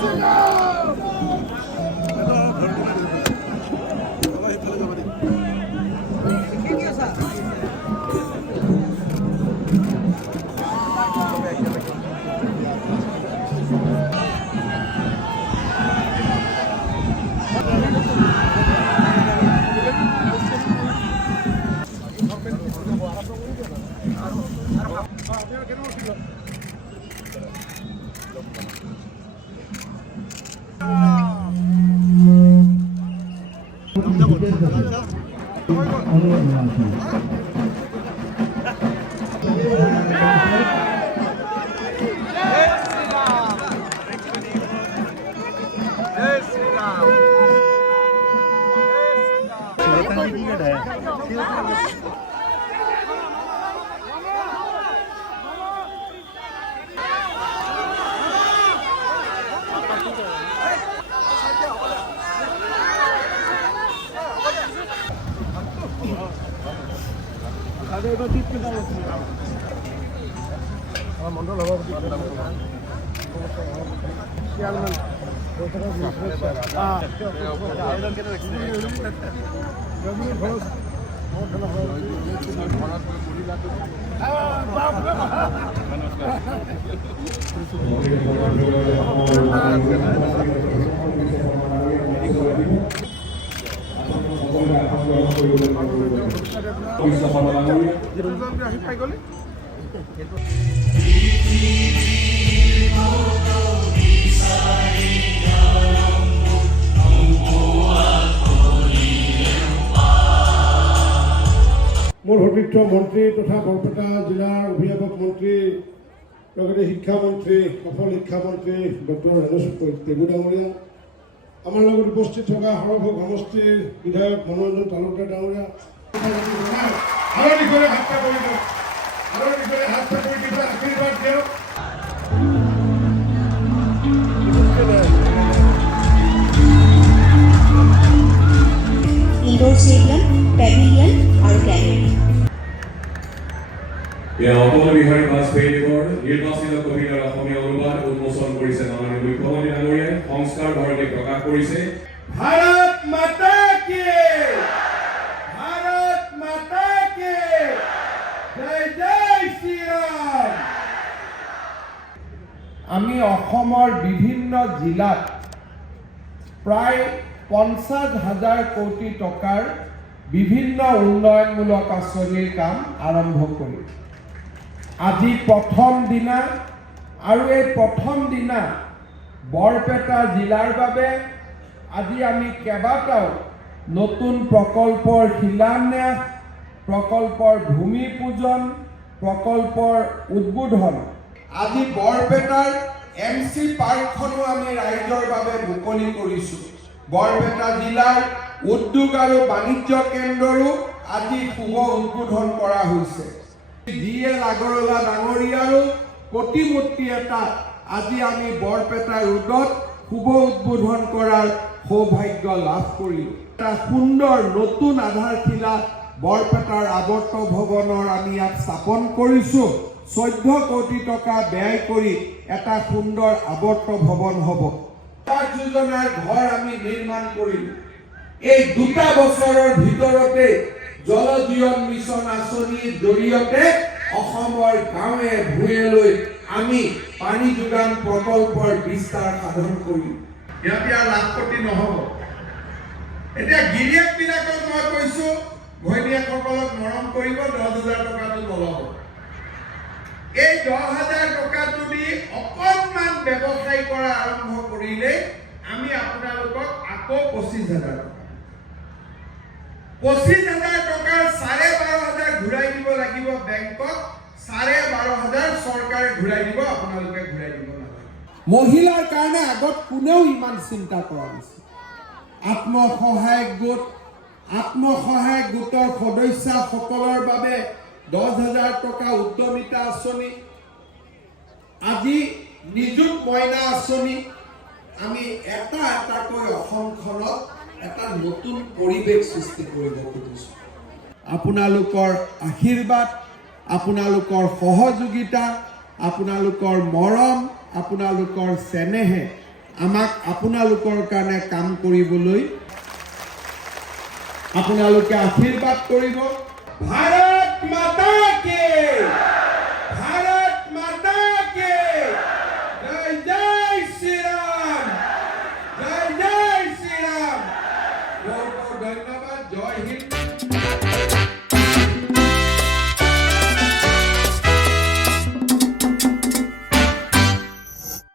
মোৰ সতীৰ্থ মন্ত্ৰী তথা বৰপেটা জিলাৰ অভিভাৱক মন্ত্ৰী লগতে শিক্ষামন্ত্ৰী সফল শিক্ষামন্ত্ৰী ডক্টৰ ৰণেশ টেগু ডাঙৰীয়া, আমাৰ লগত উপস্থিত থকা সৰভোগ সমষ্টিৰ বিধায়ক মনোৰঞ্জন তালুকদাৰ ডাঙৰীয়া, আশীৰ্বাদ দিয়ক। ইনডোৰ ষ্টেডিয়াম, পেভিলিয়ন আৰু গ্যালাৰী। অটল বিহাৰী বাজপেয়ী দেৱৰ নিৰ্বাচিত কবিতাৰ অসমীয়া অনুবাদ উন্মোচন কৰিছে মাননীয় মুখ্যমন্ত্ৰী ডাঙৰীয়াই। সংস্কাৰ ভাৰতী প্ৰকাশ কৰিছে। ভাৰত মাতা কি, ভাৰত মাতা কি, জয় জয় শ্ৰীৰাম। আমি অসমৰ বিভিন্ন জিলাত প্ৰায় 50,000 কোটি টকাৰ বিভিন্ন উন্নয়নমূলক আঁচনিৰ কাম আৰম্ভ কৰিম। আজি প্ৰথম দিনা আৰু এই প্ৰথম দিনা বৰপেটা জিলাৰ বাবে আজি আমি কেইবাটাও নতুন প্ৰকল্পৰ শিলান্যাস, প্ৰকল্পৰ ভূমি পূজন, প্ৰকল্পৰ উদ্বোধন। আজি বৰপেটাৰ MC পাৰ্কখনো আমি ৰাইজৰ বাবে মুকলি কৰিছোঁ। বৰপেটা জিলাৰ উদ্যোগ আৰু বাণিজ্য কেন্দ্ৰৰো আজি শুভ উদ্বোধন কৰা হৈছে। DL আগৰৱালা ডাঙৰীয়াৰো প্ৰতিমূৰ্তি এটা আজি আমি বৰপেটা ৰোডত শুভ উদ্বোধন কৰাৰ সৌভাগ্য লাভ কৰিলোঁ। এটা সুন্দৰ নতুন আধাৰশিলা বৰপেটাৰ আৱৰ্ত ভৱনৰ আমি ইয়াত স্থাপন কৰিছোঁ। 14 কোটি টকা ব্যয় কৰি এটা সুন্দৰ আৱৰ্ত ভৱন হ'ব। যোজনাৰ ঘৰ আমি নিৰ্মাণ কৰিলোঁ। এই 2 বছৰৰ ভিতৰতে জল জীৱন মিছন আঁচনিৰ জৰিয়তে অসমৰ গাঁৱে ভূঞেলৈ আমি পানী যোগান প্ৰকল্পৰ বিস্তাৰ সাধন কৰিম। ইয়াতে লাখপতি নহ'ব। এতিয়া গিৰিয়েকবিলাকক মই কৈছোঁ, ঘৈণীয়েকসকলক মৰম কৰিব, 10,000 টকাটো নল'ব। এই 10,000 টকাটো দি অকণমান ব্যৱসায় কৰা আৰম্ভ কৰিলে আমি আপোনালোকক আকৌ 25,000 টকা, 25,000 টকাৰ 12,500 ঘূৰাই দিব লাগিব বেংকক, 12,500 চৰকাৰে ঘূৰাই দিব, আপোনালোকে ঘূৰাই দিব নালাগে। মহিলাৰ কাৰণে আগত কোনেও ইমান চিন্তা কৰা নাছিল। আত্মসহায়ক গোটৰ সদস্যসকলৰ বাবে 10,000 টকা উদ্যমিতা আঁচনি, আজি নিযুত মইনা আঁচনি। আমি এটাকৈ অসমখনত এটা নতুন পৰিৱেশ সৃষ্টি কৰিব খুজিছোঁ। আপোনালোকৰ আশীৰ্বাদ, আপোনালোকৰ সহযোগিতা, আপোনালোকৰ মৰম, আপোনালোকৰ চেনেহে আমাক আপোনালোকৰ কাৰণে কাম কৰিবলৈ আপোনালোকে আশীৰ্বাদ কৰিব। ভাৰত মাতা কি, ভাৰত মাতা কি, জয় জয় শ্ৰীৰাম, জয় জয় শ্ৰীৰাম। বহুত বহুত ধন্যবাদ। জয় হিন্দ।